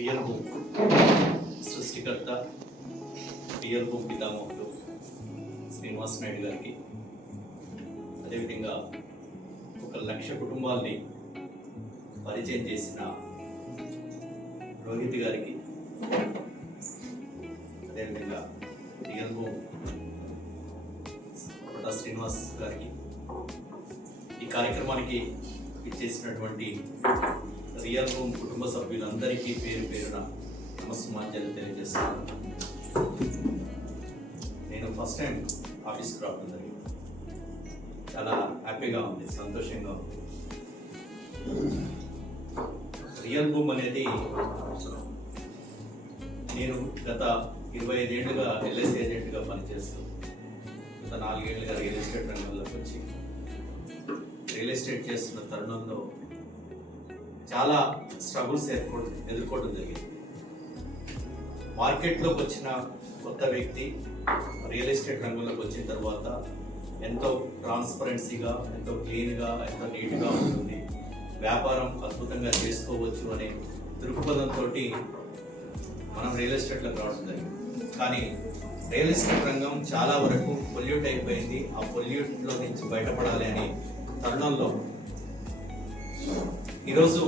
Real boom సృష్టికర్త real boom పితామహుడు శ్రీనివాస్ నాయుడు గారికి, అదేవిధంగా 1,00,000 కుటుంబాల్ని పరిచయం చేసిన రోహిత్ గారికి, అదేవిధంగా రియల్ బూమ్ శ్రీనివాస్ గారికి, ఈ కార్యక్రమానికి ఇచ్చేసినటువంటి రియల్ బూమ్ కుటుంబ సభ్యులందరికీ పేరు పేరున నమస్సుమాంజలి తెలియజేస్తున్నాను. నేను ఫస్ట్ టైం ఆఫీస్కి రావడం జరిగింది. చాలా హ్యాపీగా ఉంది, సంతోషంగా ఉంది. రియల్ బూమ్ అనేది నేను గత 25 ఏళ్ళుగా ఎల్ఐసి ఏజెంట్గా పనిచేస్తూ గత 4 ఏళ్ళుగా రియల్ ఎస్టేట్ రంగంలోకి వచ్చి రియల్ ఎస్టేట్ చేస్తున్న తరుణంలో చాలా స్ట్రగుల్స్ ఎదుర్కోవడం జరిగింది. మార్కెట్లోకి వచ్చిన కొత్త వ్యక్తి రియల్ ఎస్టేట్ రంగంలోకి వచ్చిన తర్వాత ఎంతో ట్రాన్స్పరెన్సీగా, ఎంతో క్లీన్గా, ఎంతో నీట్గా ఉంటుంది, వ్యాపారం అద్భుతంగా చేసుకోవచ్చు అనే దృక్పథంతో మనం రియల్ ఎస్టేట్లోకి రావడం జరిగింది. కానీ రియల్ ఎస్టేట్ రంగం చాలా వరకు పొల్యూట్ అయిపోయింది. ఆ పొల్యూట్లో నుంచి బయటపడాలి అనే తరుణంలో ఈరోజు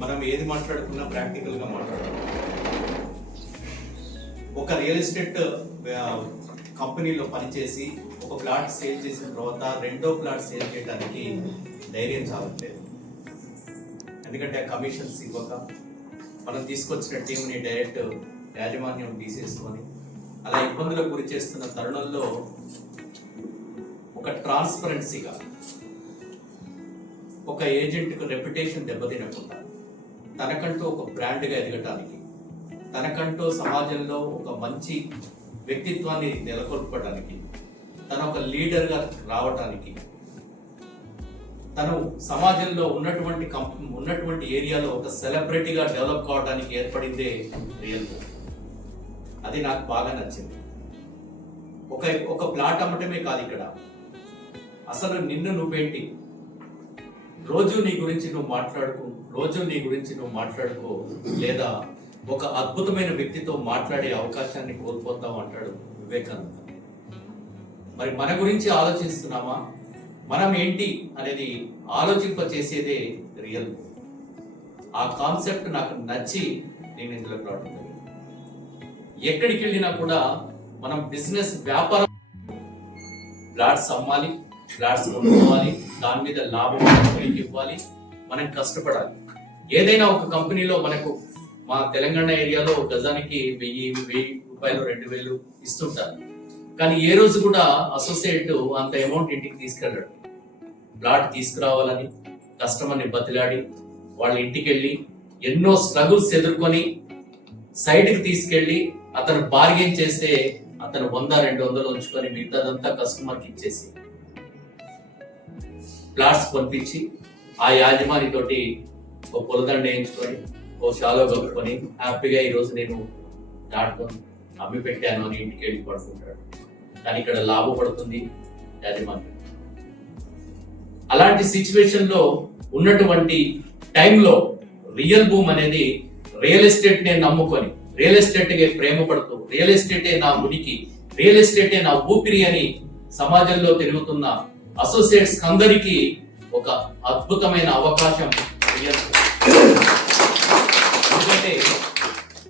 మనం ఏది మాట్లాడుకున్నా ప్రాక్టికల్గా మాట్లాడాలి. ఒక రియల్ ఎస్టేట్ కంపెనీలో పనిచేసి ఒక ప్లాట్ సేల్ చేసిన తర్వాత రెండో ప్లాట్ సేల్ చేయడానికి ధైర్యం చాలట్లేదు. ఎందుకంటే ఆ కమిషన్స్ ఇవ్వక మనం తీసుకొచ్చిన టీంని డైరెక్ట్ యాజమాన్యం తీసేసుకొని అలా ఇబ్బందులకు గురి చేస్తున్న తరుణంలో ఒక ట్రాన్స్పరెన్సీగా ఒక ఏజెంట్కు రెప్యుటేషన్ దెబ్బతినకుండా తనకంటూ ఒక బ్రాండ్గా ఎదగటానికి, తనకంటూ సమాజంలో ఒక మంచి వ్యక్తిత్వాన్ని నెలకొల్పడానికి, తను ఒక లీడర్గా రావటానికి, తను సమాజంలో ఉన్నటువంటి ఏరియాలో ఒక సెలబ్రిటీగా డెవలప్ కావడానికి ఏర్పడిందే రియల్ బూమ్. అది నాకు బాగా నచ్చింది. ఒక ప్లాట్ అమ్మటమే కాదు, ఇక్కడ అసలు నిన్ను నువ్వేంటి, రోజు నీ గురించి నువ్వు మాట్లాడుకో, లేదా ఒక అద్భుతమైన వ్యక్తితో మాట్లాడే అవకాశాన్ని కోల్పోతావు అంటాడు వివేకానంద. మరి మన గురించి ఆలోచిస్తున్నామా, మనం ఏంటి అనేది ఆలోచింపచేసేదే రియల్ బూమ్. ఆ కాన్సెప్ట్ నాకు నచ్చి నేను ఇందులో రావడం జరిగింది. ఎక్కడికి వెళ్ళినా కూడా మనం బిజినెస్ వ్యాపారం, ఫ్లాట్స్ అమ్మాలి, ఫ్లాట్స్ కొనుక్కోవాలి, దాని మీద లాభం ఇవ్వాలి, మనం కష్టపడాలి. ఏదైనా ఒక కంపెనీలో మనకు మా తెలంగాణ ఏరియాలో గజానికి 1000 రూపాయలు 2000 ఇస్తుంటారు. కానీ ఏ రోజు కూడా అసోసియేట్ అంత అమౌంట్ ఇంటికి తీసుకెళ్ళాడు. ప్లాట్ తీసుకురావాలని కస్టమర్ని బతిలాడి వాళ్ళ ఇంటికి వెళ్ళి ఎన్నో స్ట్రగుల్స్ ఎదుర్కొని సైడ్కి తీసుకెళ్లి అతను బార్గెన్ చేస్తే అతను 100-200 ఉంచుకొని మిగతాదంతా కస్టమర్కి ఇచ్చేసి ప్లాట్స్ పంపించి ఆ యాజమాని తోటి ఒక పొలదండ వేయించుకొని ఓ షాలో కప్పుకొని హ్యాపీగా ఈరోజు నేను ప్లాట్ అమ్మి పెట్టాను అని ఇంటికి వెళ్ళి పడుకుంటాడు. కానీ ఇక్కడ లాభపడుతుంది యాజమాని. అలాంటి సిచ్యువేషన్ లో ఉన్నటువంటి టైంలో రియల్ బూమ్ అనేది రియల్ ఎస్టేట్ నే నమ్ముకొని, రియల్ ఎస్టేట్ కి ప్రేమ పడుతూ, రియల్ ఎస్టేటే నా ఉనికి, రియల్ ఎస్టేటే నా ఊపిరి అని సమాజంలో తిరుగుతున్న అసోసియేట్స్ అందరికీ ఒక అద్భుతమైన అవకాశం రియల్ బూమ్. ఎందుకంటే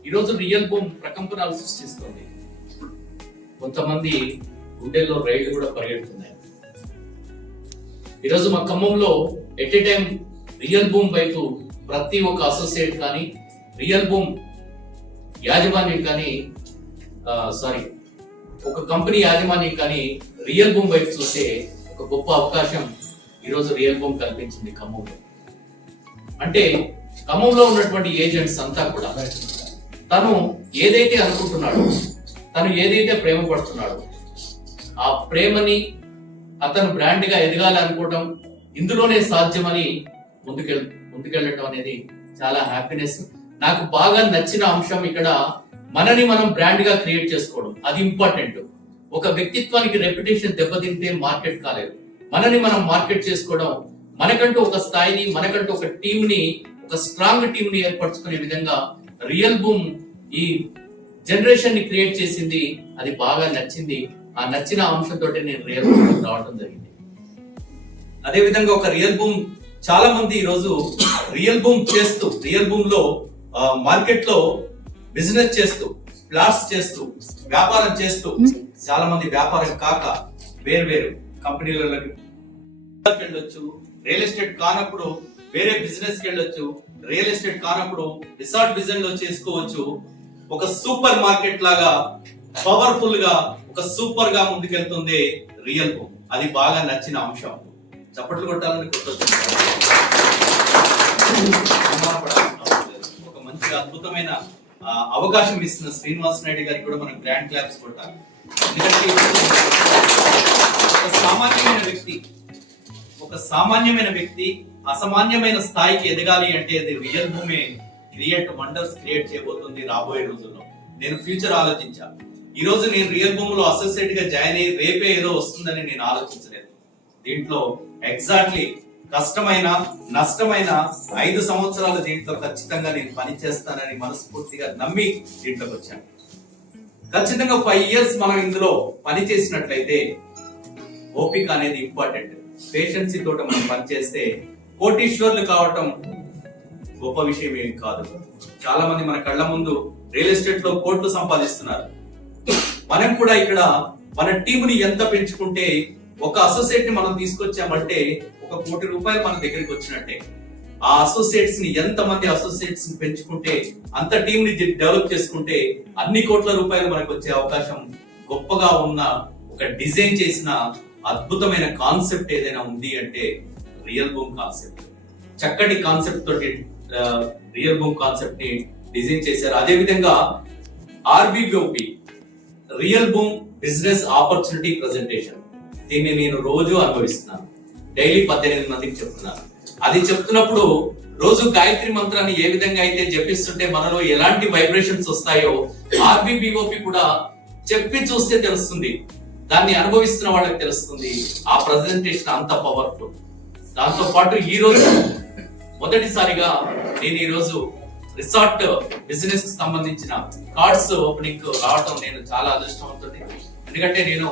ఈరోజు రియల్ బూమ్ ప్రకంపనలు సృష్టిస్తుంది. కొంతమంది గుండెల్లో రైళ్లు కూడా పరిగెడుతున్నాయి. ఈరోజు మా ఖమ్మంలో at a time real boom వైపు ప్రతి ఒక్క అసోసియేట్ కానీ, రియల్ బూమ్ యాజమాన్యం కానీ, ఒక కంపెనీ యాజమాన్యం కానీ రియల్ బూమ్ వైపు చూసే ఒక గొప్ప అవకాశం ఈరోజు రియల్ బూమ్ కల్పించింది ఖమ్మంలో. అంటే ఖమ్మంలో ఉన్నటువంటి ఏజెంట్స్ అంతా కూడా తను ఏదైతే అనుకుంటున్నాడో, తను ఏదైతే ప్రేమ పడుతున్నాడో ఆ ప్రేమని అతను బ్రాండ్ గా ఎదగాలి అనుకోవడం ఇందులోనే సాధ్యమని ముందుకెళ్ళటం అనేది చాలా హ్యాపీనెస్. నాకు బాగా నచ్చిన అంశం ఇక్కడ మనని మనం బ్రాండ్ గా క్రియేట్ చేసుకోవడం, అది ఇంపార్టెంట్. ఒక వ్యక్తిత్వానికి రెప్యుటేషన్ దెబ్బతింటే మార్కెట్ కాలేదు. మనని మనం మార్కెట్ చేసుకోవడం, మనకంటూ ఒక స్థాయిని, మనకంటూ ఒక టీంని, ఒక స్ట్రాంగ్ టీంని ఏర్పరచుకునే విధంగా రియల్ బూమ్ ఈ జనరేషన్ ని క్రియేట్ చేసింది, అది బాగా నచ్చింది. ఆ నచ్చిన అంశంతో నేను రియల్ బూమ్ రావడం జరిగింది. అదే విధంగా ఒక రియల్ బూమ్ చాలా మంది ఈ రోజు రియల్ బూమ్ చేస్తూ, రియల్ బూమ్ లో మార్కెట్ లో బిజినెస్ చేస్తూ, ప్లాట్స్ చేస్తూ, వ్యాపారం చేస్తూ, చాలా మంది వ్యాపారం కాక వేరు కంపెనీలలోకి వెళ్ళొచ్చు. రియల్ ఎస్టేట్ కానప్పుడు వేరే బిజినెస్ కి వెళ్ళొచ్చు. రియల్ ఎస్టేట్ కానప్పుడు రిసార్ట్ బిజినెస్ లో చేసుకోవచ్చు. ఒక సూపర్ మార్కెట్ లాగా పవర్ఫుల్ గా, ఒక సూపర్ గా ముందుకెళ్తుంది రియల్ బూమ్. అది బాగా నచ్చిన అంశం. చప్పట్లు కొట్టాలని ఒక మంచి అద్భుతమైన అవకాశం ఇస్తున్న శ్రీనివాస్ నాయుడు గారికి కూడా మనం గ్రాండ్ క్లాప్స్ కొట్టాలి. ఎందుకంటే ఒక సామాన్యమైన వ్యక్తి అసామాన్యమైన స్థాయికి ఎదగాలి అంటే అది రియల్ భూమి వండర్స్ క్రియేట్ చేయబోతుంది రాబోయే రోజుల్లో. నేను ఫ్యూచర్ ఆలోచించా. ఈ రోజు నేను రియల్ భూమిలో అసోసియేట్ గా జాయిన్ అయ్యి రేపే ఏదో వస్తుందని నేను ఆలోచించలేదు. దీంట్లో ఎగ్జాక్ట్లీ కష్టమైన నష్టమైన 5 సంవత్సరాలు దీంట్లో ఖచ్చితంగా నేను పనిచేస్తానని మనస్ఫూర్తిగా నమ్మి దీంట్లోకి వచ్చాను. ఖచ్చితంగా 5 years మనం ఇందులో పని చేసినట్లయితే ఓపిక అనేది ఇంపార్టెంట్. పేషెన్సీ తోట మనం పనిచేస్తే కోటీశ్వర్లు కావటం గొప్ప విషయం ఏమి కాదు. చాలా మంది మన కళ్ళ ముందు రియల్ ఎస్టేట్ లో కోట్లు సంపాదిస్తున్నారు. మనం కూడా ఇక్కడ మన టీముని ఎంత పెంచుకుంటే, ఒక అసోసియేట్ ని మనం తీసుకొచ్చామంటే 1 కోటి రూపాయలు మన దగ్గరికి వచ్చినట్టే. ఆ అసోసియేట్స్ ని ఎంతమంది అసోసియేట్స్ ని పెంచుకుంటే, అంత టీం ని డెవలప్ చేసుకుంటే అన్ని కోట్ల రూపాయలు మనకు వచ్చే అవకాశం గొప్పగా ఉన్న ఒక డిజైన్ చేసిన అద్భుతమైన కాన్సెప్ట్ ఏదైనా ఉంది అంటే రియల్ బూమ్ కాన్సెప్ట్. చక్కటి కాన్సెప్ట్ తోటి రియల్ బూమ్ కాన్సెప్ట్ ని డిజైన్ చేశారు. అదే విధంగా RBBOP real boom business opportunity presentation, దీన్ని నేను రోజు అనుభవిస్తున్నాను. డైలీ 18 మందికి చెప్తున్నాను. అది చెప్తున్నప్పుడు రోజు గాయత్రి మంత్రాన్ని ఏ విధంగా అయితే జపిస్తుంటే మనలో ఎలాంటి వైబ్రేషన్స్ వస్తాయో ఆర్బిబిఓపి కూడా చెప్పి చూస్తే తెలుస్తుంది. దాన్ని అనుభవిస్తున్న వాళ్ళకి తెలుస్తుంది. ఆ ప్రెజెంటేషన్ అంత పవర్ఫుల్. దాంతో పాటు ఈ రోజు మొదటిసారిగా నేను ఈ రోజు రిసార్ట్ బిజినెస్ కి సంబంధించిన కార్డ్స్ ఓపెనింగ్ రావడం నేను చాలా అదృష్టవంతుడి. ఎందుకంటే నేను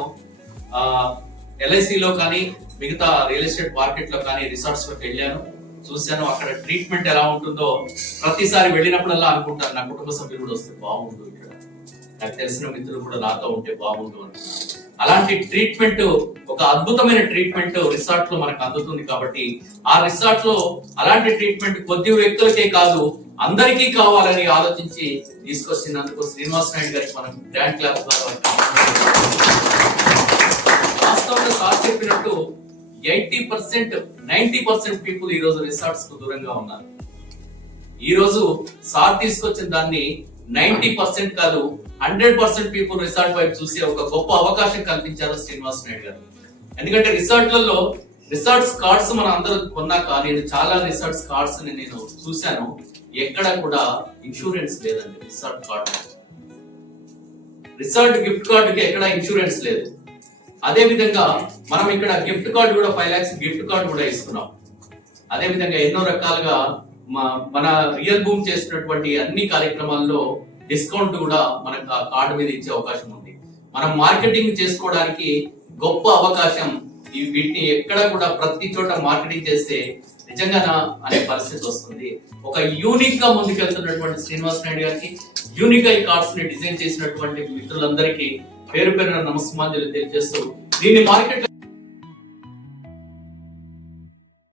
ఎల్ఐసిలో కానీ మిగతా రియల్ ఎస్టేట్ మార్కెట్ లో కానీ రిసార్ట్స్ లోకి వెళ్ళాను, చూశాను. అక్కడ ట్రీట్మెంట్ ఎలా ఉంటుందో ప్రతిసారి వెళ్ళినప్పుడల్లా అనుకుంటాను, నా కుటుంబ సభ్యులు కూడా వస్తే బాగుండు, ఇక్కడ నాకు తెలిసిన మిత్రులు కూడా నాతో ఉంటే బాగుండు అనుకుంటున్నాను. అలాంటి ట్రీట్మెంట్, ఒక అద్భుతమైన ట్రీట్మెంట్ రిసార్ట్ లో మనకు అందుతుంది. కాబట్టి ఆ రిసార్ట్ లో అలాంటి ట్రీట్మెంట్ కొద్ది వ్యక్తులకే కాదు అందరికీ కావాలని ఆలోచించి తీసుకొచ్చినందుకు శ్రీనివాస్ నాయుడు గారికి మనం గ్రాండ్ క్లాప్ వాస్తవంగా సార్ చెప్పినట్టు 80%, 90% పీపుల్ ఈ రోజు రిసార్ట్స్ కు దూరంగా ఉన్నారు. ఈ రోజు సార్ తీసుకొచ్చిన దాన్ని 90% కాదు 100% పీపుల్ రిసార్ట్ వైపు చూసి ఒక గొప్ప అవకాశం కల్పించారు శ్రీనివాస్ నాయుడు గారు. ఎందుకంటే రిసార్ట్లలో రిసార్ట్స్ కార్డ్స్ మనం అందరూ కొన్నాక, నేను చాలా రిసార్ట్స్ కార్డ్స్ ని నేను చూశాను, ఎక్కడ కూడా ఇన్సూరెన్స్ లేదండి. రిసార్ట్ కార్డ్, రిసార్ట్ గిఫ్ట్ కార్డుకి ఎక్కడ ఇన్సూరెన్స్ లేదు. అదే విధంగా మనం ఇక్కడ గిఫ్ట్ కార్డు కూడా 5 lakhs గిఫ్ట్ కార్డు కూడా ఇస్తున్నాం. అదే విధంగా ఎన్నో రకాలుగా మన రియల్ బూమ్ చేసినటువంటి అన్ని కార్యక్రమాల్లో డిస్కౌంట్ కూడా మనకు ఆ కార్డు మీద ఇచ్చే అవకాశం ఉంది. మనం మార్కెటింగ్ చేసుకోవడానికి గొప్ప అవకాశం. వీటిని ఎక్కడ కూడా ప్రతి చోట మార్కెటింగ్ చేస్తే నిజంగా అనే పరిస్థితి వస్తుంది. ఒక యూనిక్ గా ముందుకెళ్తున్నటువంటి శ్రీనివాస్ నాయుడు గారికి, యూనిక్ గా ఈ కార్డ్స్ ని డిజైన్ చేసినటువంటి మిత్రులందరికీ పేరు పేరున నమస్కారాలు తెలియజేస్తూ దీన్ని మార్కెట్